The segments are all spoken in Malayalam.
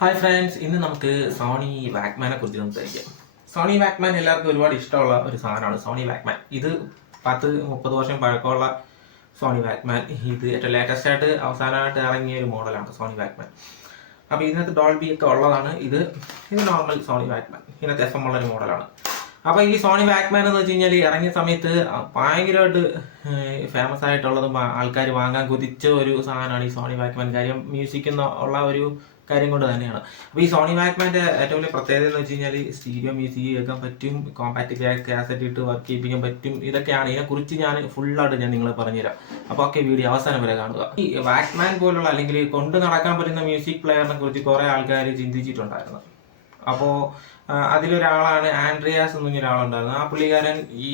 ഹായ് ഫ്രണ്ട്സ്, ഇന്ന് നമുക്ക് സോണി വാക്മാനെ കുറിച്ച് സംസാരിക്കാം. സോണി വാക്മാൻ എല്ലാവർക്കും ഒരുപാട് ഇഷ്ടമുള്ള ഒരു സാധനമാണ് സോണി വാക്മാൻ. ഇത് 10-30 വർഷം പഴക്കമുള്ള സോണി വാക്മാൻ. ഇത് ഏറ്റവും ലേറ്റസ്റ്റ് ആയിട്ട് അവസാനമായിട്ട് ഇറങ്ങിയ ഒരു മോഡലാണ് സോണി വാക്മാൻ. അപ്പോൾ ഇതിനകത്ത് ഡോൾബി ഒക്കെ ഉള്ളതാണ്. ഇത് നോർമൽ സോണി വാക്മാൻ, ഇതിനകത്ത് FM ഉള്ള ഒരു മോഡലാണ്. അപ്പോൾ ഈ സോണി വാക്മാൻ എന്ന് വെച്ച് കഴിഞ്ഞാൽ ഇറങ്ങിയ സമയത്ത് ഭയങ്കരമായിട്ട് ഫേമസ് ആയിട്ടുള്ളതും ആൾക്കാർ വാങ്ങാൻ കുതിച്ച ഒരു സാധനമാണ് ഈ സോണി വാക്മാൻ. കാര്യം മ്യൂസിക് ഉള്ള ഒരു കാര്യം കൊണ്ട് തന്നെയാണ്. അപ്പോൾ ഈ സോണി വാക്മാൻ്റെ ഏറ്റവും വലിയ പ്രത്യേകത എന്ന് വെച്ച് കഴിഞ്ഞാൽ സ്റ്റീരിയോ മ്യൂസിക് കേൾക്കാൻ പറ്റും, കോമ്പാക്ട് കാസറ്റ് ഇട്ട് വർക്ക് ചെയ്യിപ്പിക്കാൻ പറ്റും. ഇതൊക്കെയാണ്. ഇതിനെക്കുറിച്ച് ഞാൻ ഫുള്ളായിട്ട് നിങ്ങളെ പറഞ്ഞുതരാം. അപ്പോൾ ഒക്കെ വീഡിയോ അവസാനം വരെ കാണുക. ഈ വാക്മാൻ പോലുള്ള അല്ലെങ്കിൽ കൊണ്ട് നടക്കാൻ പറ്റുന്ന മ്യൂസിക് പ്ലെയറിനെ കുറിച്ച് കുറേ ആൾക്കാർ ചിന്തിച്ചിട്ടുണ്ടായിരുന്നു. അപ്പോൾ അതിലൊരാളാണ് ആൻഡ്രിയാസ് എന്ന് പറഞ്ഞൊരാളുണ്ടായിരുന്നു. ആ പുള്ളിക്കാരൻ ഈ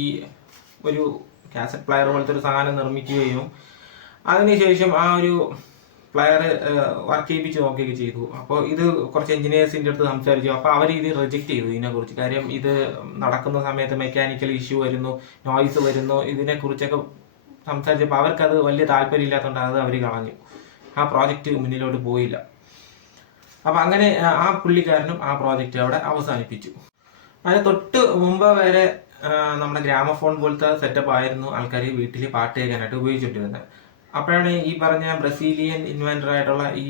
ഒരു കാസറ്റ് പ്ലെയർ പോലത്തെ ഒരു സാധനം നിർമ്മിക്കുകയും അതിനുശേഷം ആ ഒരു പ്ലെയർ വർക്ക് ചെയ്യിപ്പിച്ച് നോക്കുകയൊക്കെ ചെയ്തു. അപ്പോൾ ഇത് കുറച്ച് എഞ്ചിനീയേഴ്സിൻ്റെ അടുത്ത് സംസാരിച്ചു. അപ്പോൾ അവർ ഇത് റിജക്റ്റ് ചെയ്തു ഇതിനെക്കുറിച്ച്. കാര്യം ഇത് നടക്കുന്ന സമയത്ത് മെക്കാനിക്കൽ ഇഷ്യൂ വരുന്നു, നോയ്സ് വരുന്നു, ഇതിനെക്കുറിച്ചൊക്കെ സംസാരിച്ചപ്പോൾ അവർക്കത് വലിയ താല്പര്യമില്ലാത്തതുകൊണ്ട് അത് അവർ കളഞ്ഞു. ആ പ്രോജക്റ്റ് മുന്നിലോട്ട് പോയില്ല. അപ്പം അങ്ങനെ ആ പുള്ളിക്കാരനും ആ പ്രോജക്റ്റ് അവിടെ അവസാനിപ്പിച്ചു. അതിന് തൊട്ട് മുമ്പ് വരെ നമ്മുടെ ഗ്രാമഫോൺ പോലത്തെ സെറ്റപ്പ് ആയിരുന്നു ആൾക്കാർ വീട്ടിൽ പാട്ട് കേൾക്കാനായിട്ട് ഉപയോഗിച്ചുകൊണ്ടിരുന്നത്. അപ്പോഴാണ് ഈ പറഞ്ഞ ബ്രസീലിയൻ ഇൻവെന്റർ ആയിട്ടുള്ള ഈ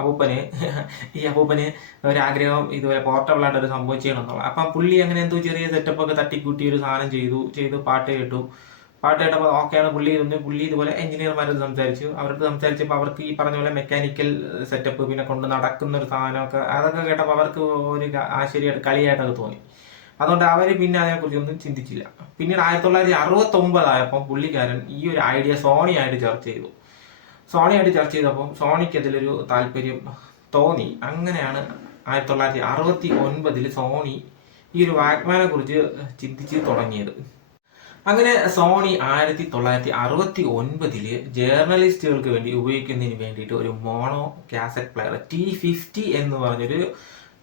അപ്പൂപ്പന് ഒരാഗ്രഹം ഇതുപോലെ പോർട്ടബിൾ ആയിട്ട് ഒരു സംഭവം ചെയ്യണം എന്നുള്ളത്. അപ്പം പുള്ളി അങ്ങനെ എന്തോ ചെറിയ സെറ്റപ്പ് ഒക്കെ തട്ടിക്കൂട്ടി ഒരു സാധനം ചെയ്ത് പാട്ട് കേട്ടപ്പോൾ ഓക്കെയാണ്. പുള്ളി ഇതുപോലെ എഞ്ചിനീയർമാരോട് സംസാരിച്ചു. അവരോട് സംസാരിച്ചപ്പോൾ അവർക്ക് ഈ പറഞ്ഞ പോലെ മെക്കാനിക്കൽ സെറ്റപ്പ് പിന്നെ കൊണ്ട് നടക്കുന്ന ഒരു സാധനമൊക്കെ അതൊക്കെ കേട്ടപ്പോൾ അവർക്ക് ഒരു ആശ്ചര്യമായിട്ട് കളിയായിട്ടൊക്കെ തോന്നി. അതുകൊണ്ട് അവർ പിന്നെ അതിനെക്കുറിച്ചൊന്നും ചിന്തിച്ചില്ല. പിന്നീട് 1969 ആയപ്പോൾ പുള്ളിക്കാരൻ ഈ ഒരു ഐഡിയ സോണിയായിട്ട് ചർച്ച ചെയ്തപ്പോൾ സോണിക്ക് അതിലൊരു താല്പര്യം തോന്നി. അങ്ങനെയാണ് 1969 സോണി ഈ ഒരു വാക്മാനെ കുറിച്ച് ചിന്തിച്ച് തുടങ്ങിയത്. അങ്ങനെ സോണി 1969 ജേർണലിസ്റ്റുകൾക്ക് വേണ്ടി ഉപയോഗിക്കുന്നതിന് വേണ്ടിയിട്ട് ഒരു മോണോ കാസറ്റ് പ്ലെയർ T50 എന്ന് പറഞ്ഞൊരു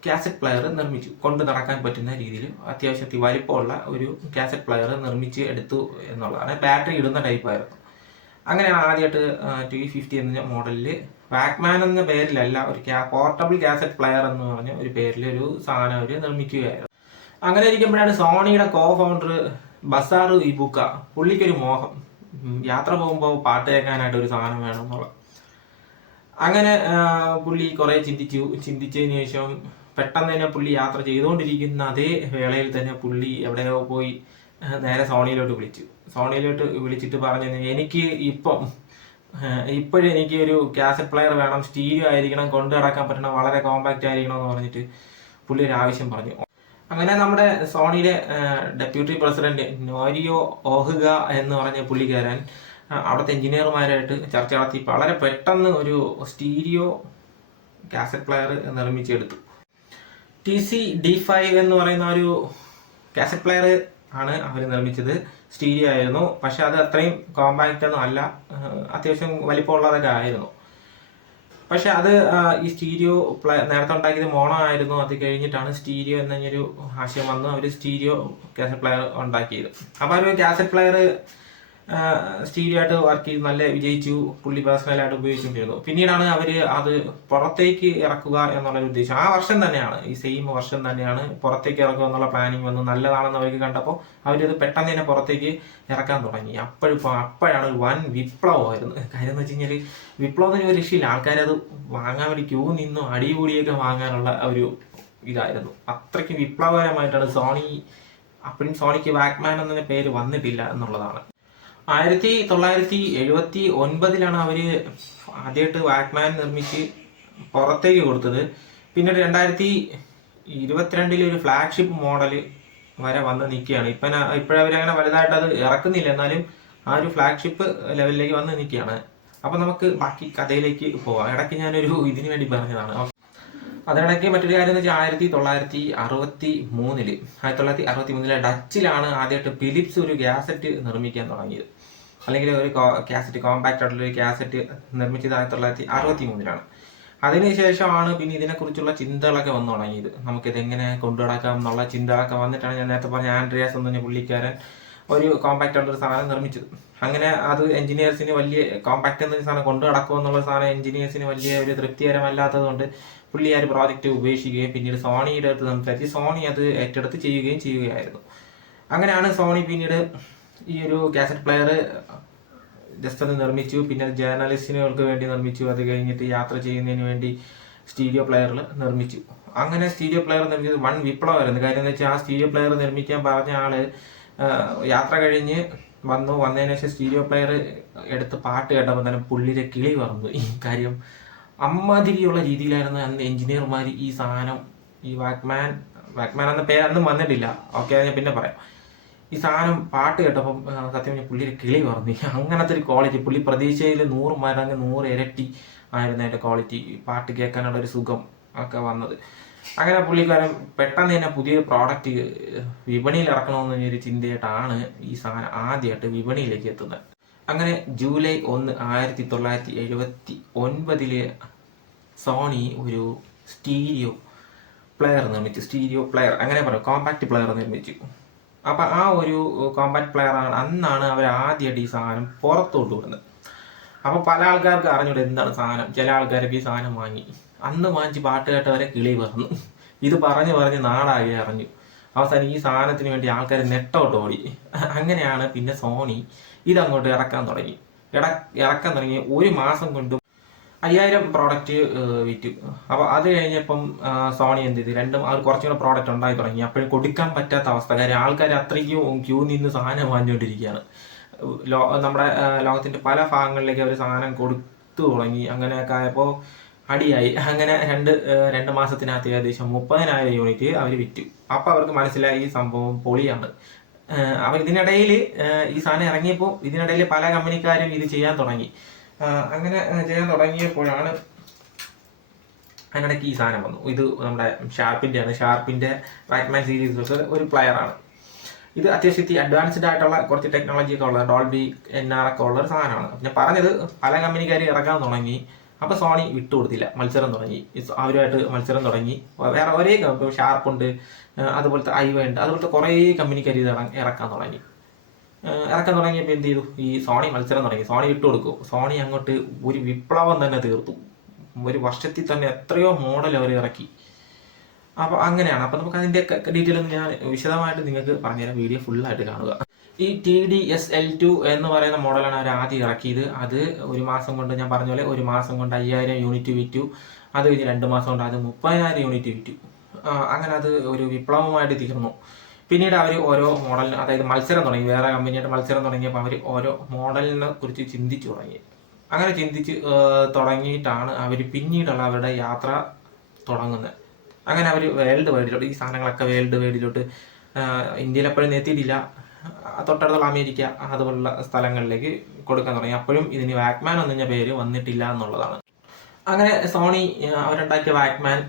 കാസറ്റ് പ്ലെയർ നിർമ്മിച്ചു. കൊണ്ട് നടക്കാൻ പറ്റുന്ന രീതിയിൽ അത്യാവശ്യത്തിൽ വലിപ്പമുള്ള ഒരു കാസറ്റ് പ്ലെയർ നിർമ്മിച്ച് എടുത്തു എന്നുള്ളതാണ്. ബാറ്ററി ഇടുന്ന ടൈപ്പായിരുന്നു. അങ്ങനെയാണ് ആദ്യമായിട്ട് T50 എന്ന മോഡലിൽ വാക്മാൻ എന്ന പേരിലല്ല ഒരു പോർട്ടബിൾ കാസറ്റ് പ്ലെയർ എന്ന് പറഞ്ഞ ഒരു പേരിൽ ഒരു സാധനം അവർ നിർമ്മിക്കുകയായിരുന്നു. അങ്ങനെ ഇരിക്കുമ്പോഴാണ് സോണിയുടെ കോ ഫൗണ്ടർ ബസാറു ഇബുക്ക, പുള്ളിക്കൊരു മോഹം യാത്ര പോകുമ്പോൾ പാട്ട് കേൾക്കാനായിട്ട് ഒരു സാധനം വേണം എന്നുള്ളത്. അങ്ങനെ പുള്ളി കുറേ ചിന്തിച്ചതിന് ശേഷം പെട്ടെന്ന് തന്നെ പുള്ളി യാത്ര ചെയ്തുകൊണ്ടിരിക്കുന്ന അതേ വേളയിൽ തന്നെ പുള്ളി എവിടെയോ പോയി നേരെ സോണിയിലോട്ട് വിളിച്ചിട്ട് പറഞ്ഞു, എനിക്ക് ഇപ്പോഴും എനിക്ക് ഒരു കാസറ്റ് പ്ലെയർ വേണം, സ്റ്റീരിയോ ആയിരിക്കണം, കൊണ്ടു നടക്കാൻ പറ്റണം, വളരെ കോമ്പാക്റ്റ് ആയിരിക്കണം എന്ന് പറഞ്ഞിട്ട് പുള്ളി ഒരു ആവശ്യം പറഞ്ഞു. അങ്ങനെ നമ്മുടെ സോണിയുടെ ഡെപ്യൂട്ടി പ്രസിഡന്റ് നോരിയോ ഓഹുക എന്ന് പറഞ്ഞ പുള്ളിക്കാരൻ അവിടുത്തെ എഞ്ചിനീയർമാരായിട്ട് ചർച്ച നടത്തി വളരെ പെട്ടെന്ന് ഒരു സ്റ്റീരിയോ കാസറ്റ് പ്ലെയർ നിർമ്മിച്ചെടുത്തു. TC-D5 എന്ന് പറയുന്ന ഒരു കാസറ്റ് പ്ലെയർ ആണ് അവർ നിർമ്മിച്ചത്. സ്റ്റീരിയോ ആയിരുന്നു, പക്ഷെ അത് അത്രയും കോമ്പാക്റ്റ് ഒന്നും അല്ല, അത്യാവശ്യം വലിപ്പമുള്ളതൊക്കെ ആയിരുന്നു. പക്ഷെ അത് ഈ സ്റ്റീരിയോ നേരത്തെ ഉണ്ടാക്കിയത് മോണോ ആയിരുന്നു. അത് കഴിഞ്ഞിട്ടാണ് സ്റ്റീരിയോ എന്നൊരു ആശയം വന്ന് അവർ സ്റ്റീരിയോ കാസറ്റ് പ്ലെയർ ഉണ്ടാക്കിയത്. അപ്പോൾ ഒരു കാസറ്റ് പ്ലെയർ സ്റ്റീരിയോ ആയിട്ട് വർക്ക് ചെയ്ത് നല്ല വിജയിച്ചു. പുള്ളി പേഴ്സണലായിട്ട് ഉപയോഗിച്ചുകൊണ്ടിരുന്നു. പിന്നീടാണ് അവർ അത് പുറത്തേക്ക് ഇറക്കുക എന്നുള്ളൊരു ഉദ്ദേശം. ആ വർഷം തന്നെയാണ്, ഈ സെയിം വർഷം തന്നെയാണ് പുറത്തേക്ക് ഇറക്കുക എന്നുള്ള പ്ലാനിങ് വന്നു. നല്ലതാണെന്ന് അവർക്ക് കണ്ടപ്പോൾ അവരത് പെട്ടെന്ന് തന്നെ പുറത്തേക്ക് ഇറക്കാൻ തുടങ്ങി. അപ്പോഴാണ് ഒരു വൻ വിപ്ലവമായിരുന്നു. കാര്യം എന്ന് വെച്ച് കഴിഞ്ഞാൽ വിപ്ലവം എന്നൊരു രക്ഷയില്ല. ആൾക്കാരത് വാങ്ങാൻ വേണ്ടി ക്യൂ നിന്നും അടികൂടിയൊക്കെ വാങ്ങാനുള്ള ഒരു ഇതായിരുന്നു. അത്രയ്ക്ക് വിപ്ലവകരമായിട്ടാണ് അപ്പോഴും സോണിക്ക് വാക്മാൻ എന്ന പേര് വന്നിട്ടില്ല എന്നുള്ളതാണ്. 1979 അവർ ആദ്യമായിട്ട് വാക്മാൻ നിർമ്മിച്ച് പുറത്തേക്ക് കൊടുത്തത്. പിന്നീട് 2022 ഒരു ഫ്ലാഗ്ഷിപ്പ് മോഡൽ വരെ വന്ന് നിൽക്കുകയാണ്. ഇപ്പോഴവരങ്ങനെ വലുതായിട്ട് അത് ഇറക്കുന്നില്ല, എന്നാലും ആ ഒരു ഫ്ലാഗ്ഷിപ്പ് ലെവലിലേക്ക് വന്ന് നിൽക്കുകയാണ്. അപ്പം നമുക്ക് ബാക്കി കഥയിലേക്ക് പോവാം. ഇടയ്ക്ക് ഞാനൊരു ഇതിനു വേണ്ടി പറഞ്ഞതാണ്. അതിനിടയ്ക്ക് മറ്റൊരു കാര്യം എന്ന് വെച്ചാൽ 1963 ഡച്ചിലാണ് ആദ്യമായിട്ട് ഫിലിപ്സ് ഒരു കാസറ്റ് നിർമ്മിക്കാൻ തുടങ്ങിയത്. അല്ലെങ്കിൽ ഒരു കാസറ്റ് കോമ്പാക്റ്റ് ആയിട്ടുള്ള ഒരു കാസറ്റ് നിർമ്മിച്ചത് 1963. അതിനുശേഷമാണ് പിന്നെ ഇതിനെക്കുറിച്ചുള്ള ചിന്തകളൊക്കെ വന്നു തുടങ്ങിയത്. നമുക്കിതെങ്ങനെ കൊണ്ടുനടക്കാം എന്നുള്ള ചിന്തകളൊക്കെ വന്നിട്ടാണ് ഞാൻ നേരത്തെ പറഞ്ഞ ആൻഡ്രിയാസ് എന്ന പുള്ളിക്കാരൻ ഒരു കോമ്പാക്റ്റ് ആയിട്ടുള്ള ഒരു സാധനം നിർമ്മിച്ചത്. അങ്ങനെ അത് എഞ്ചിനീയേഴ്സിന് വലിയ കോമ്പാക്ട് എന്ന സാധനം കൊണ്ടു നടക്കുക എന്നുള്ള സാധനം എഞ്ചിനീയേഴ്സിന് വലിയ ഒരു തൃപ്തികരമല്ലാത്തത് കൊണ്ട് പുള്ളി ആ ഒരു പ്രോജക്റ്റ് ഉപേക്ഷിക്കുകയും പിന്നീട് സോണിയുടെ അടുത്ത് സംസാരിച്ച് സോണി അത് ഏറ്റെടുത്ത് ചെയ്യുകയായിരുന്നു. അങ്ങനെയാണ് സോണി പിന്നീട് ഈ ഒരു കാസറ്റ് പ്ലെയർ ജസ്റ്റ് അത് നിർമ്മിച്ചു. പിന്നെ ജേർണലിസ്റ്റിനുകൾക്ക് വേണ്ടി നിർമ്മിച്ചു. അത് കഴിഞ്ഞിട്ട് യാത്ര ചെയ്യുന്നതിന് വേണ്ടി സ്റ്റീരിയോ പ്ലെയറിൽ നിർമ്മിച്ചു. അങ്ങനെ സ്റ്റീരിയോ പ്ലെയർ നിർമ്മിച്ചത് വൺ വിപ്ലവമായിരുന്നു. കാര്യം എന്ന് വെച്ചാൽ ആ സ്റ്റീരിയോ പ്ലെയർ നിർമ്മിക്കാൻ പറഞ്ഞ ആള് യാത്ര കഴിഞ്ഞ് വന്നതിന് ശേഷം സ്റ്റീരിയോ പ്ലെയർ എടുത്ത് പാട്ട് കേട്ടപ്പോൾ തന്നെ പുള്ളിയുടെ കിളി പറഞ്ഞു. ഈ കാര്യം അമ്മാതിരിയുള്ള രീതിയിലായിരുന്നു അന്ന് എഞ്ചിനീയർമാർ ഈ സാധനം, ഈ വാക്മാൻ എന്ന പേര് അന്നും വന്നിട്ടില്ല. ഓക്കെ, അത് ഞാൻ പിന്നെ പറയാം. ഈ സാധനം പാട്ട് കേട്ടപ്പം സത്യം പറഞ്ഞാൽ പുള്ളിയുടെ കിളി പറഞ്ഞു. അങ്ങനത്തെ ഒരു ക്വാളിറ്റി, പുള്ളി പ്രതീക്ഷയിൽ 100 മടങ്ങ് 100 ഇരട്ടി ആയിരുന്നു അതിൻ്റെ ക്വാളിറ്റി, പാട്ട് കേൾക്കാനുള്ള ഒരു സുഖം ഒക്കെ വന്നത്. അങ്ങനെ പുള്ളിക്കാരൻ പെട്ടെന്ന് തന്നെ പുതിയൊരു പ്രോഡക്റ്റ് വിപണിയിൽ ഇറക്കണമെന്ന് ഒരു ചിന്തയായിട്ടാണ് ഈ സാധനം ആദ്യമായിട്ട് വിപണിയിലേക്ക് എത്തുന്നത്. അങ്ങനെ ജൂലൈ 1, 1979 സോണി ഒരു സ്റ്റീരിയോ പ്ലെയർ നിർമ്മിച്ചു. അങ്ങനെ പറയും, കോമ്പാക്ട് പ്ലെയർ നിർമ്മിച്ചു. അപ്പം ആ ഒരു കോമ്പാക്ട് പ്ലെയർ അന്നാണ് അവർ ആദ്യമായിട്ട് ഈ സാധനം പുറത്തോട്ട് വിടുന്നത്. അപ്പോൾ പല ആൾക്കാർക്ക് അറിഞ്ഞൂടെ എന്താണ് സാധനം. ചില ആൾക്കാരൊക്കെ ഈ സാധനം വാങ്ങി, അന്ന് വാങ്ങിച്ച് പാട്ട് കേട്ടവരെ കിളി പറഞ്ഞു. ഇത് പറഞ്ഞ് നാടാകെ അറിഞ്ഞു. അവസാനം ഈ സാധനത്തിന് വേണ്ടി ആൾക്കാർ നെട്ടോട്ട് ഓടി. അങ്ങനെയാണ് പിന്നെ സോണി ഇതങ്ങോട്ട് ഇറക്കാൻ തുടങ്ങി. ഒരു മാസം കൊണ്ടും 5000 പ്രോഡക്റ്റ് വിറ്റു. അപ്പോൾ അത് കഴിഞ്ഞപ്പം സോണി എന്ത് ചെയ്തു, അവർ കുറച്ചും കൂടെ പ്രോഡക്റ്റ് ഉണ്ടായി തുടങ്ങി. അപ്പോഴും കൊടുക്കാൻ പറ്റാത്ത അവസ്ഥ. കാര്യം ആൾക്കാർ അത്രയ്ക്കും ക്യൂ നിന്ന് സാധനം വാങ്ങിക്കൊണ്ടിരിക്കുകയാണ്. നമ്മുടെ ലോകത്തിൻ്റെ പല ഭാഗങ്ങളിലേക്ക് അവർ സാധനം കൊടുത്തു തുടങ്ങി. അങ്ങനെയൊക്കെ ആയപ്പോൾ അടിയായി. അങ്ങനെ രണ്ട് മാസത്തിനകത്ത് ഏകദേശം 30,000 യൂണിറ്റ് അവർ വിറ്റു. അപ്പോൾ അവർക്ക് മനസ്സിലായി ഈ സംഭവം പൊളിയാണ്. അപ്പോൾ ഇതിനിടയിൽ ഈ സാധനം ഇറങ്ങിയപ്പോൾ ഇതിനിടയിൽ പല കമ്പനിക്കാരും ഇത് ചെയ്യാൻ തുടങ്ങി. അങ്ങനെ ചെയ്യാൻ തുടങ്ങിയപ്പോഴാണ് അതിനിടയ്ക്ക് ഈ സാധനം വന്നു. ഇത് നമ്മുടെ ഷാർപ്പിൻ്റെ വാക്മാൻ സീരീസിലൊക്കെ ഒരു പ്ലെയറാണ്. ഇത് അത്യാവശ്യത്തിൽ അഡ്വാൻസ്ഡ് ആയിട്ടുള്ള കുറച്ച് ടെക്നോളജി ഒക്കെ ഉള്ള ഡോൾബി NR ഒക്കെ ഉള്ള ഒരു സാധനമാണ്. ഞാൻ പറഞ്ഞത് പല കമ്പനിക്കാർ ഇറക്കാൻ തുടങ്ങി. അപ്പോൾ സോണി വിട്ടുകൊടുത്തില്ല, മത്സരം തുടങ്ങി. അവരുമായിട്ട് മത്സരം തുടങ്ങി. വേറെ ഒരേ ഷാർപ്പുണ്ട്, അതുപോലത്തെ ഐവ ഉണ്ട്, അതുപോലത്തെ കുറേ കമ്പനിക്കാർ ഇത് ഇറക്കാൻ തുടങ്ങിയപ്പോൾ എന്ത് ചെയ്തു, ഈ സോണി മത്സരം തുടങ്ങി. സോണി വിട്ടുകൊടുക്കും. സോണി അങ്ങോട്ട് ഒരു വിപ്ലവം തന്നെ തീർത്തു. ഒരു വർഷത്തിൽ തന്നെ എത്രയോ മോഡൽ അവർ ഇറക്കി. അപ്പോൾ അങ്ങനെയാണ്. അപ്പോൾ നമുക്ക് അതിൻ്റെ ഡീറ്റെയിൽ ഒന്ന് ഞാൻ വിശദമായിട്ട് നിങ്ങൾക്ക് പറഞ്ഞുതരാം. വീഡിയോ ഫുള്ളായിട്ട് കാണുക. ഈ TDSL2 എന്ന് പറയുന്ന മോഡലാണ് അവർ ആദ്യം ഇറക്കിയത്. അത് ഒരു മാസം കൊണ്ട്, ഞാൻ പറഞ്ഞ പോലെ ഒരു മാസം കൊണ്ട് 5000 യൂണിറ്റ് വിറ്റു. അത് കഴിഞ്ഞ് 2 മാസം കൊണ്ട് അത് 30,000 യൂണിറ്റ് വിറ്റു. അങ്ങനെ അത് ഒരു വിപ്ലവമായിട്ട് തീർന്നു. പിന്നീട് അവർ ഓരോ മോഡലിന്, അതായത് മത്സരം തുടങ്ങി. വേറെ കമ്പനിയായിട്ട് മത്സരം തുടങ്ങിയപ്പോൾ അവർ ഓരോ മോഡലിനെ കുറിച്ച് ചിന്തിച്ചു തുടങ്ങി. അങ്ങനെ ചിന്തിച്ച് തുടങ്ങിയിട്ടാണ് അവർ പിന്നീടുള്ള അവരുടെ യാത്ര തുടങ്ങുന്നത്. അങ്ങനെ അവർ വേൾഡ് വൈഡിലോട്ട്, ഈ സാധനങ്ങളൊക്കെ വേൾഡ് വൈഡിലോട്ട്, ഇന്ത്യയിൽ എപ്പോഴും എത്തിയിട്ടില്ല, തൊട്ടടുത്തുള്ള അമേരിക്ക അതുപോലുള്ള സ്ഥലങ്ങളിലേക്ക് കൊടുക്കാൻ തുടങ്ങി. അപ്പോഴും ഇതിന് വാക്മാൻ എന്ന പേര് വന്നിട്ടില്ല എന്നുള്ളതാണ്. അങ്ങനെ സോണി അവരുണ്ടാക്കിയ വാക്മാൻ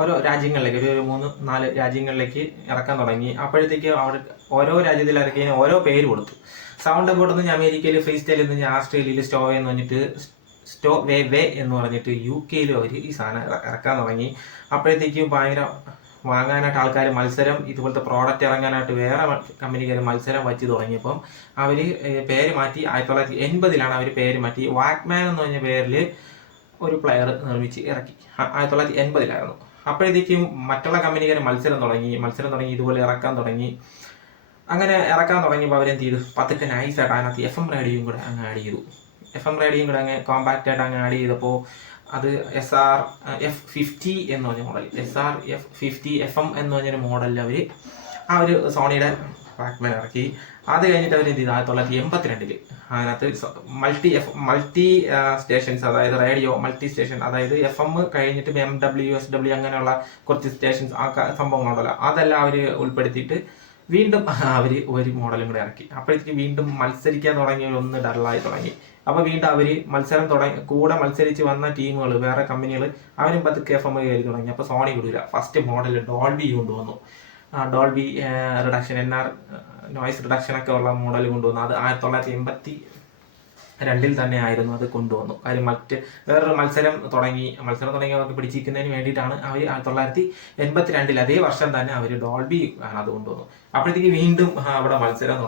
ഓരോ രാജ്യങ്ങളിലേക്ക്, ഒരു 3-4 രാജ്യങ്ങളിലേക്ക് ഇറക്കാൻ തുടങ്ങി. അപ്പോഴത്തേക്ക് അവർ ഓരോ രാജ്യത്തിൽ ഇറക്കിയതിന് ഓരോ പേര് കൊടുത്തു. സൗണ്ട് ബോർഡ് എന്ന് പറഞ്ഞാൽ അമേരിക്കയിൽ, ഫ്രീ സ്റ്റൈൽ എന്ന് പറഞ്ഞാൽ ആസ്ട്രേലിയയിൽ, സ്റ്റോ എന്ന് പറഞ്ഞിട്ട് വേ എന്ന് പറഞ്ഞിട്ട് UK അവർ ഈ സാധനം ഇറക്കാൻ തുടങ്ങി. അപ്പോഴത്തേക്കും ഭയങ്കര വാങ്ങാനായിട്ട് ആൾക്കാർ മത്സരം, ഇതുപോലത്തെ പ്രോഡക്റ്റ് ഇറങ്ങാനായിട്ട് വേറെ കമ്പനിക്കാർ മത്സരം വച്ച് തുടങ്ങിയപ്പം അവർ പേര് മാറ്റി. 1980 അവർ പേര് മാറ്റി. വാക്മാൻ എന്ന് പറഞ്ഞ പേരിൽ ഒരു പ്ലെയർ നിർമ്മിച്ച് ഇറക്കി. 1980 അപ്പോഴത്തേക്കും മറ്റുള്ള കമ്പനിക്കാർ മത്സരം തുടങ്ങി. ഇതുപോലെ ഇറക്കാൻ തുടങ്ങി. അങ്ങനെ ഇറക്കാൻ തുടങ്ങിയപ്പോൾ അവരെന്ത് ചെയ്തു, പതുക്കെ നൈസായിട്ട് അതിനകത്ത് FM റേഡിയോയും കൂടെ അങ്ങ് ആഡ് ചെയ്തു. FM റേഡിയോയും കൂടെ അങ്ങ് കോമ്പാക്റ്റ് ആയിട്ട് അങ്ങ് ആഡ് ചെയ്തപ്പോൾ അത് SRF50 എന്ന് പറഞ്ഞ മോഡൽ, SRF50 FM എന്ന് പറഞ്ഞൊരു മോഡലിൽ അവർ ആ ഒരു സോണിയുടെ വാക്മാൻ ഇറക്കി. അത് കഴിഞ്ഞിട്ട് അവർ എന്ത് ചെയ്തു, 1982 അതിനകത്ത് മൾട്ടി സ്റ്റേഷൻസ്, അതായത് റേഡിയോ മൾട്ടി സ്റ്റേഷൻ, അതായത് FM കഴിഞ്ഞിട്ട് MW SW അങ്ങനെയുള്ള കുറച്ച് സ്റ്റേഷൻസ്, ആ സംഭവങ്ങളുണ്ടല്ലോ, അതെല്ലാം അവർ ഉൾപ്പെടുത്തിയിട്ട് വീണ്ടും അവർ ഒരു മോഡലും കൂടെ ഇറക്കി. അപ്പോഴത്തേക്ക് വീണ്ടും മത്സരിക്കാൻ തുടങ്ങിയവരൊന്ന് ഡള്ളായി തുടങ്ങി. അപ്പോൾ വീണ്ടും അവർ കൂടെ മത്സരിച്ച് വന്ന ടീമുകൾ, വേറെ കമ്പനികൾ, അവരും പതുക്കെ FM കയറി തുടങ്ങി. അപ്പോൾ സോണി വിടില്ല. ഫസ്റ്റ് മോഡൽ ഡോൾബി കൊണ്ടുവന്നു. Dolby reduction, NR noise reduction ഒക്കെ ഉള്ള മോഡൽ കൊണ്ടുവന്നു. അത് 1983 രണ്ടിൽ തന്നെ ആയിരുന്നു അത് കൊണ്ടുവന്നു. കാര്യം വേറൊരു മത്സരം തുടങ്ങി അവർക്ക് പിടിച്ചിരിക്കുന്നതിന് വേണ്ടിയിട്ടാണ് അവർ 1982 അതേ വർഷം തന്നെ അവർ ഡോൾബി ആണ് അത് കൊണ്ടുവന്നു. അപ്പോഴത്തേക്ക് വീണ്ടും അവിടെ മത്സരം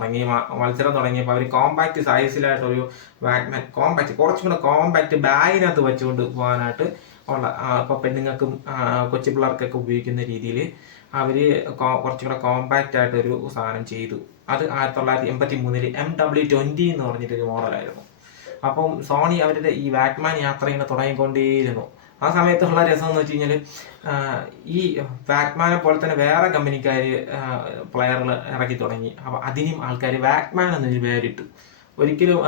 തുടങ്ങിയപ്പോൾ അവർ കോമ്പാക്ട് സൈസിലായിട്ടൊരു വാക്മാൻ കുറച്ചും കൂടെ കോമ്പാക്ട് ബാഗിനകത്ത് വെച്ചുകൊണ്ട് പോകാനായിട്ട് ഉള്ള ഇപ്പോൾ പെണ്ണുങ്ങൾക്കും കൊച്ചു പിള്ളേർക്കൊക്കെ ഉപയോഗിക്കുന്ന രീതിയിൽ അവർ കുറച്ചും കൂടെ കോമ്പാക്റ്റ് ആയിട്ടൊരു സാധനം ചെയ്തു. അത് 1983 MW20 എന്ന് പറഞ്ഞിട്ടൊരു മോഡലായിരുന്നു. അപ്പം സോണി അവരുടെ ഈ വാക്മാൻ യാത്ര ഇങ്ങനെ തുടങ്ങിക്കൊണ്ടേയിരുന്നു. ആ സമയത്തുള്ള രസം എന്ന് വെച്ച് കഴിഞ്ഞാൽ ഈ വാക്മാനെ പോലെ തന്നെ വേറെ കമ്പനിക്കാർ പ്ലെയറുകൾ ഇറക്കി തുടങ്ങി. അപ്പം അതിനും ആൾക്കാർ വാക്മാൻ എന്നൊരു പേരിട്ടു. ഒരിക്കലും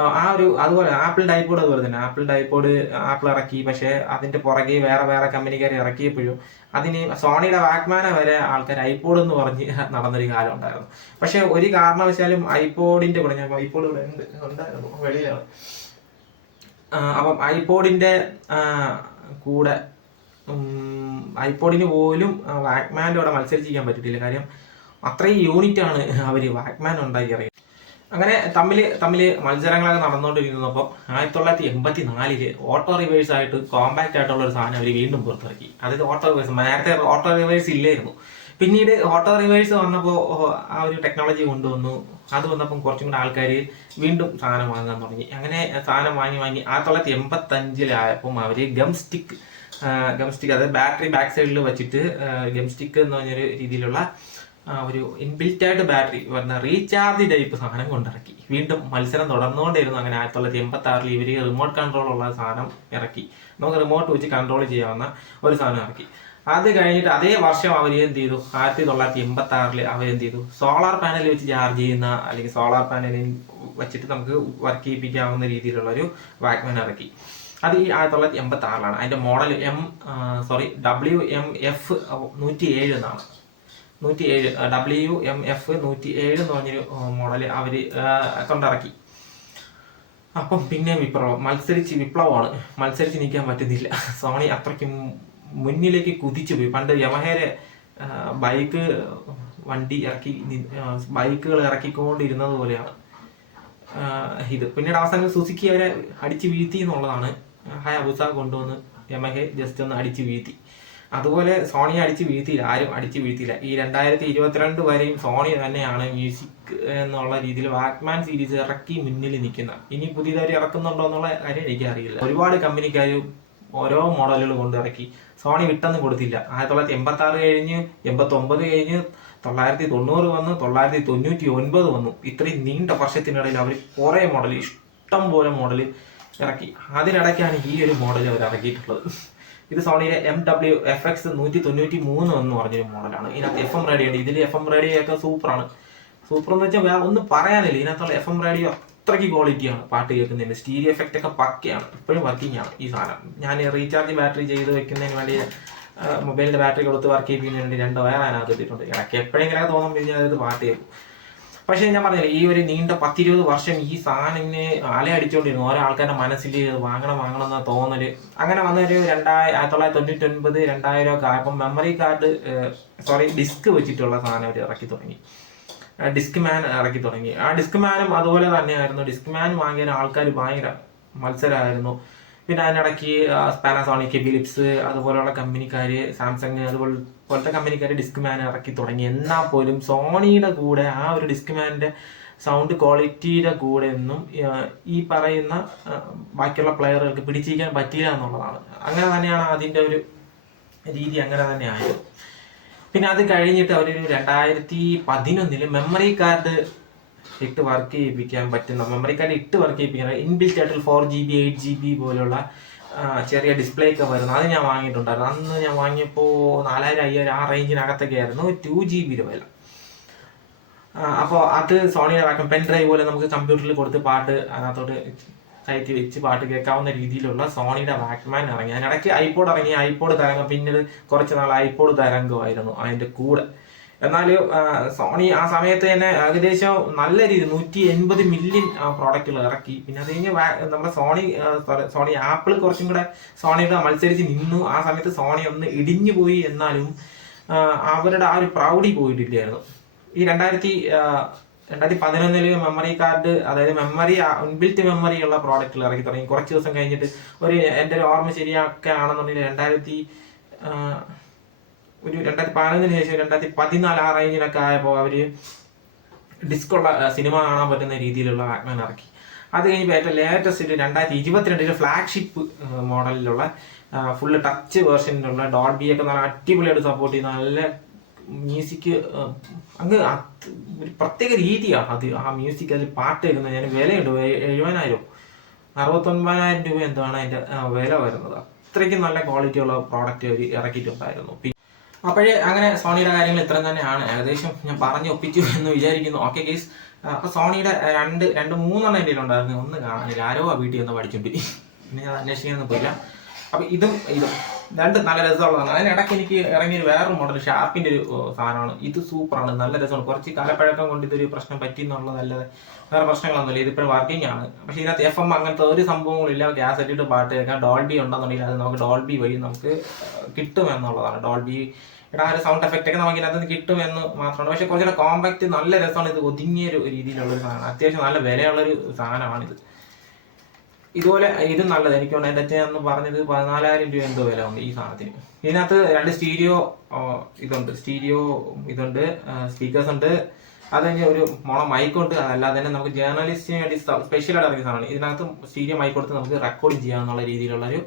അതുപോലെ ആപ്പിൾ ഡൈപോഡ് ആപ്പിൾ ഇറക്കി. പക്ഷേ അതിന്റെ പുറകെ വേറെ കമ്പനിക്കാർ ഇറക്കിയപ്പോഴും അതിന് സോണിയുടെ വാക്മാനെ വരെ ആൾക്കാർ ഐപോഡ് എന്ന് പറഞ്ഞ് നടന്നൊരു കാലം ഉണ്ടായിരുന്നു. പക്ഷെ ഒരു കാരണവശാലും ഐപോഡിന്റെ കൂടെ ഐപോഡ് ഇവിടെ ഉണ്ടായിരുന്നു, വെളിയിലാണ്. അപ്പം ഐപോഡിന്റെ കൂടെ ഐപോഡിന് പോലും വാക്മാൻ്റെ കൂടെ മത്സരിച്ചിരിക്കാൻ പറ്റിയിട്ടില്ല. കാര്യം അത്രയും യൂണിറ്റ് ആണ് അവർ വാക്മാൻ ഉണ്ടാക്കി ഇറങ്ങി. അങ്ങനെ തമ്മിൽ മത്സരങ്ങളൊക്കെ നടന്നുകൊണ്ടിരിക്കുന്നപ്പോൾ 1984 ഓട്ടോ റിവേഴ്സ് ആയിട്ട് കോമ്പാക്റ്റ് ആയിട്ടുള്ള ഒരു സാധനം അവർ വീണ്ടും പുറത്തിറക്കി. അതായത് ഓട്ടോ റിവേഴ്സ്. നേരത്തെ ഓട്ടോ റിവേഴ്സ് ഇല്ലായിരുന്നു. പിന്നീട് ഓട്ടോ റിവേഴ്സ് വന്നപ്പോൾ ആ ഒരു ടെക്നോളജി കൊണ്ടുവന്നു. അത് വന്നപ്പം കുറച്ചും കൂടെ ആൾക്കാർ വീണ്ടും സാധനം വാങ്ങാൻ തുടങ്ങി. അങ്ങനെ സാധനം വാങ്ങി 1985 അവർ ഗംസ്റ്റിക്ക് അതായത് ബാറ്ററി ബാക്ക് സൈഡിൽ വെച്ചിട്ട് ഗംസ്റ്റിക്ക് എന്ന് പറഞ്ഞൊരു രീതിയിലുള്ള ഒരു ഇൻബിൽറ്റ് ആയിട്ട് ബാറ്ററി വരുന്ന റീചാർജ് ടൈപ്പ് സാധനം കൊണ്ടിറക്കി. വീണ്ടും മത്സരം തുടർന്നുകൊണ്ടിരുന്നു. അങ്ങനെ 1986 ഇവർ റിമോട്ട് കൺട്രോൾ ഉള്ള സാധനം ഇറക്കി. നമുക്ക് റിമോട്ട് വെച്ച് കൺട്രോൾ ചെയ്യാവുന്ന ഒരു സാധനം ഇറക്കി. അത് കഴിഞ്ഞിട്ട് അതേ വർഷം അവർ എന്ത് ചെയ്തു, 1986 അവരെന്ത് ചെയ്തു, സോളാർ പാനൽ വെച്ച് ചാർജ് ചെയ്യുന്ന അല്ലെങ്കിൽ സോളാർ പാനലിൽ വെച്ചിട്ട് നമുക്ക് വർക്ക് ചെയ്യിപ്പിക്കാവുന്ന രീതിയിലുള്ള ഒരു വാക്മാൻ ഇറക്കി. അത് ഈ 1986 അതിന്റെ മോഡൽ WMF 107 എന്നാണ്. 107 WMF 107 എന്ന് പറഞ്ഞൊരു മോഡൽ അവർ കൊണ്ടിറക്കി. അപ്പം പിന്നെ വിപ്ലവമാണ്. മത്സരിച്ച് നിൽക്കാൻ പറ്റുന്നില്ല. സോണി അത്രയ്ക്കും മുന്നിലേക്ക് കുതിച്ചു പോയി. പണ്ട് യമഹയുടെ ബൈക്കുകൾ ഇറക്കിക്കൊണ്ടിരുന്നത് പോലെയാണ് ഇത്. പിന്നീട് അവസാനം സുസുക്കി അവരെ അടിച്ചു വീഴ്ത്തി എന്നുള്ളതാണ്. ഹയാബുസ കൊണ്ടുവന്ന് യമഹയെ ജസ്റ്റ് ഒന്ന് അടിച്ചു വീഴ്ത്തി. അതുപോലെ സോണിയെ അടിച്ചു വീഴ്ത്തിയില്ല, ആരും അടിച്ചു വീഴ്ത്തിയില്ല. ഈ 2022 വരെയും സോണി തന്നെയാണ് മ്യൂസിക് എന്നുള്ള രീതിയിൽ വാക്മാൻ സീരീസ് ഇറക്കി മുന്നിൽ നിൽക്കുന്നത്. ഇനി പുതിയതായി ഇറക്കുന്നുണ്ടോ എന്നുള്ള കാര്യം എനിക്കറിയില്ല. ഒരുപാട് കമ്പനിക്കാർ ഓരോ മോഡലുകൾ കൊണ്ടിറക്കി. സോണി വിട്ടൊന്നും കൊടുത്തില്ല. 1986 കഴിഞ്ഞ് 89 കഴിഞ്ഞ് 1990 വന്നു, 1999 വന്നു. ഇത്രയും നീണ്ട വർഷത്തിനിടയിൽ അവർ കുറേ മോഡൽ, ഇഷ്ടം പോലെ മോഡൽ ഇറക്കി. അതിനിടയ്ക്കാണ് ഈ ഒരു മോഡൽ അവർ ഇറക്കിയിട്ടുള്ളത്. ഇത് സോണിയുടെ MWFX 193 എന്ന് പറഞ്ഞൊരു മോഡലാണ്. ഇതിനകത്ത് FM റേഡിയോ ഉണ്ട്. ഇതിൽ FM റേഡിയോ ഒക്കെ സൂപ്പറാണ്. സൂപ്പർ എന്ന് വെച്ചാൽ വേറെ ഒന്നും പറയാനില്ല. ഇതിനകത്തുള്ള FM റേഡിയോ അത്രയ്ക്ക് ക്വാളിറ്റിയാണ്. പാട്ട് കേൾക്കുന്നതിന് സ്റ്റീരിയോ എഫക്റ്റ് ഒക്കെ പക്കയാണ്. ഇപ്പോഴും വർക്കിംഗ് ആണ് ഈ സാധനം. ഞാൻ റീചാർജ് ബാറ്ററി ചെയ്ത് വെക്കുന്നതിന് വേണ്ടി മൊബൈലിന്റെ ബാറ്ററി കൊടുത്ത് വർക്ക് ചെയ്യിപ്പിക്കുന്നതിന് വേണ്ടി 2 വയർ അതിനകത്ത് ഇട്ടിട്ടുണ്ട്. ഇടയ്ക്ക് എപ്പോഴെങ്കിലും തോന്നുമ്പോൾ കഴിഞ്ഞാൽ അത് പാട്ട് കേൾക്കും. പക്ഷെ ഞാൻ പറഞ്ഞില്ല, ഈ ഒരു നീണ്ട 10-20 വർഷം ഈ സാധനത്തിന് അലയടിച്ചുകൊണ്ടിരുന്നു. ഓരോ ആൾക്കാരുടെ മനസ്സിൽ വാങ്ങണം എന്ന തോന്നല്. അങ്ങനെ വന്നൊരു 1999 2000 ഒക്കെ ആയപ്പോൾ ഡിസ്ക് വെച്ചിട്ടുള്ള സാധനം അവർ ഇറക്കി തുടങ്ങി. ഡിസ്ക് മാൻ ഇറക്കി തുടങ്ങി. ആ ഡിസ്ക് മാനും അതുപോലെ തന്നെയായിരുന്നു. ഡിസ്ക് മാൻ വാങ്ങിയ ആൾക്കാർ ഭയങ്കര മത്സരമായിരുന്നു. പിന്നെ അതിനിടയ്ക്ക് പാനാസോണിക്, ഫിലിപ്സ് അതുപോലെയുള്ള കമ്പനിക്കാർ, സാംസങ് അതുപോലത്തെ കമ്പനിക്കാർ ഡിസ്ക് മാൻ ഇറക്കി തുടങ്ങി. എന്നാൽ പോലും സോണിയുടെ കൂടെ ആ ഒരു ഡിസ്ക് മാനിന്റെ സൗണ്ട് ക്വാളിറ്റിയുടെ കൂടെ ഒന്നും ഈ പറയുന്ന ബാക്കിയുള്ള പ്ലെയറുകൾക്ക് പിടിച്ചിരിക്കാൻ പറ്റിയില്ല എന്നുള്ളതാണ്. അങ്ങനെ തന്നെയാണ് അതിൻ്റെ ഒരു രീതി, അങ്ങനെ തന്നെ ആയത്. പിന്നെ അത് കഴിഞ്ഞിട്ട് അവരൊരു 2011 മെമ്മറി കാർഡ് ഇട്ട് വർക്ക് ചെയ്യിപ്പിക്കാൻ പറ്റുന്ന, ഇൻബിൽറ്റ് ആയിട്ടുള്ള 4GB 8GB പോലുള്ള ചെറിയ ഡിസ്പ്ലേ ഒക്കെ വരുന്നു. അത് ഞാൻ വാങ്ങിയിട്ടുണ്ടായിരുന്നു. അന്ന് ഞാൻ വാങ്ങിയപ്പോൾ 4000-5000 ആ റേഞ്ചിനകത്തൊക്കെ ആയിരുന്നു 2GB വില. അപ്പോൾ അത് സോണിയുടെ വാക്കം പെൻ ഡ്രൈവ് പോലെ നമുക്ക് കമ്പ്യൂട്ടറിൽ കൊടുത്ത് പാട്ട് അതിനകത്തോട്ട് കയറ്റി വെച്ച് പാട്ട് കേൾക്കാവുന്ന രീതിയിലുള്ള സോണിയുടെ വാക്മാൻ ഇറങ്ങി. അതിനിടയ്ക്ക് ഐപോഡ് ഇറങ്ങി. ഐപോഡ് തരംഗം പിന്നീട് കുറച്ച് നാൾ ഐപോഡ് തരംഗമായിരുന്നു അതിൻ്റെ കൂടെ. എന്നാലും സോണി ആ സമയത്ത് തന്നെ ഏകദേശം നല്ല രീതി 180 മില്യൺ പ്രോഡക്റ്റുകൾ ഇറക്കി. പിന്നെ അത് കഴിഞ്ഞ് നമ്മുടെ സോണി ആപ്പിൾ കുറച്ചും കൂടെ സോണിയുടെ മത്സരിച്ച് നിന്നു. ആ സമയത്ത് സോണി ഒന്ന് ഇടിഞ്ഞു പോയി. എന്നാലും അവരുടെ ആ ഒരു പ്രൗഢി പോയിട്ടില്ലായിരുന്നു. ഈ 2011 മെമ്മറി കാർഡ്, അതായത് മെമ്മറി ഇൻബിൽറ്റ് മെമ്മറി ഉള്ള പ്രോഡക്റ്റുകൾ ഇറക്കി തുടങ്ങി. കുറച്ച് ദിവസം കഴിഞ്ഞിട്ട് എൻ്റെ ഒരു ഓർമ്മ ശരിയൊക്കെ ആണെന്നുണ്ടെങ്കിൽ 2015 ശേഷം 2014 ആ റേഞ്ചിലൊക്കെ ആയപ്പോൾ അവര് ഡിസ്കുള്ള സിനിമ കാണാൻ പറ്റുന്ന രീതിയിലുള്ള വാക്മാൻ ഇറക്കി. അത് കഴിഞ്ഞപ്പോൾ ഏറ്റവും ലേറ്റസ്റ്റ് 2022 ഫ്ലാഗ്ഷിപ്പ് മോഡലിലുള്ള ഫുള്ള് ടച്ച് വേർഷനിലുള്ള ഡോൾബി ഒക്കെ നല്ല അടിപൊളിയായിട്ട് സപ്പോർട്ട് ചെയ്യുന്ന നല്ല മ്യൂസിക്, അങ്ങ് ഒരു പ്രത്യേക രീതിയാണ് അത്. ആ മ്യൂസിക് അതിൽ പാട്ട് കേൾക്കുന്നത്. ഞാൻ വിലയുണ്ട് 70,000 69,000 രൂപ എന്താണ് അതിൻ്റെ വില വരുന്നത്. അത്രയ്ക്കും നല്ല ക്വാളിറ്റി ഉള്ള പ്രോഡക്റ്റ് അവർ ഇറക്കിയിട്ടുണ്ടായിരുന്നു. അപ്പോഴേ അങ്ങനെ സോണിയുടെ കാര്യങ്ങൾ ഇത്രയും തന്നെയാണ്. ഏകദേശം ഞാൻ പറഞ്ഞു ഒപ്പിച്ചു എന്ന് വിചാരിക്കുന്നു. ഓക്കെ ഗൈസ്, അപ്പൊ സോണിയുടെ രണ്ട് മൂന്നെണ്ണം എൻ്റെ ഉണ്ടായിരുന്നു. ഒന്ന് കാണാനില്ല, ആരോ ആ വീട്ടിൽ ഒന്ന് പഠിച്ചുകൊണ്ട് പിന്നെ ഞാൻ അന്വേഷിക്കാനൊന്നും പോയില്ല. അപ്പൊ ഇതും രണ്ട് നല്ല രസമുള്ളതാണ്. അതിനിടയ്ക്ക് എനിക്ക് ഇറങ്ങിയൊരു വേറൊരു മോഡൽ ഷാർപ്പിന്റെ ഒരു സാധനമാണ്. ഇത് സൂപ്പറാണ്, നല്ല രസമാണ്. കുറച്ച് കാലപ്പഴക്കം കൊണ്ട് ഇതൊരു പ്രശ്നം പറ്റി എന്നുള്ളതല്ലാതെ വേറെ പ്രശ്നങ്ങളൊന്നുമില്ല. ഇതിപ്പോഴും വർക്കിംഗ് ആണ്. പക്ഷെ ഇതിനകത്ത് FM അങ്ങനത്തെ ഒരു സംഭവങ്ങളില്ല. ഗ്യാസ് ഇട്ടിട്ട് പാട്ട് കേൾക്കാം. ഡോൾബി ഉണ്ടെന്നുണ്ടെങ്കിൽ അത് നമുക്ക് ഡോൾബി വഴി നമുക്ക് കിട്ടുമെന്നുള്ളതാണ്. ഡോൾബി ആ ഒരു സൗണ്ട് എഫക്റ്റ് ഒക്കെ നമുക്ക് ഇതിനകത്ത് കിട്ടുമെന്ന് മാത്രമാണ്. പക്ഷെ കുറച്ചുകൂടെ കോമ്പാക്ട്, നല്ല രസമാണ്. ഇത് ഒതുങ്ങിയൊരു രീതിയിലുള്ളൊരു സാധനം, അത്യാവശ്യം നല്ല വിലയുള്ളൊരു സാധനമാണിത്. ഇതുപോലെ ഇതും നല്ലത്. എനിക്ക് എൻ്റെ അച്ഛൻ അന്ന് പറഞ്ഞത് 14,000 രൂപ എന്തോ വില ഉണ്ട് ഈ സാധനത്തിന്. ഇതിനകത്ത് 2 സ്റ്റീരിയോ ഇതുണ്ട്, സ്പീക്കേഴ്സ് ഉണ്ട്. അത് കഴിഞ്ഞ് ഒരു മോണോ മൈക്കുണ്ട്. അതല്ലാതെ തന്നെ നമുക്ക് ജേർണലിസ്റ്റിന് വേണ്ടി സ്പെഷ്യലായിട്ട് ഇറങ്ങിയ സാധനമാണ്. ഇതിനകത്ത് സ്റ്റീരിയോ മൈക്ക് കൊടുത്ത് നമുക്ക് റെക്കോർഡിങ് ചെയ്യാമെന്നുള്ള രീതിയിലുള്ളൊരു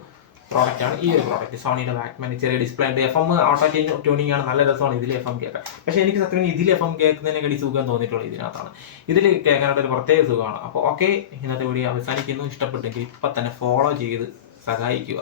പ്രോഡക്റ്റാണ് ഈ ഒരു പ്രോഡക്റ്റ്. സോണിയുടെ വാക്മാൻ ചെറിയ ഡിസ്പ്ലേ ഉണ്ട്. FM ഓട്ടോ ട്യൂണിംഗ് ആണ്, നല്ല രസമാണ് ഇതിൽ FM കേൾക്കാൻ. പക്ഷെ എനിക്ക് സത്യം ഇതിൽ FM കേൾക്കുന്നതിനെക്കാട്ടി സുഖം തോന്നിയിട്ടുള്ളത് ഇതിനകത്താണ്. ഇതിൽ കേൾക്കാനായിട്ട് ഒരു പ്രത്യേക സുഖമാണ്. അപ്പോൾ ഓക്കെ, ഇന്നത്തെ വീഡിയോ അവസാനിക്കുന്നു. ഇഷ്ടപ്പെട്ടെങ്കിൽ ഇപ്പം തന്നെ ഫോളോ ചെയ്ത് സഹായിക്കുക.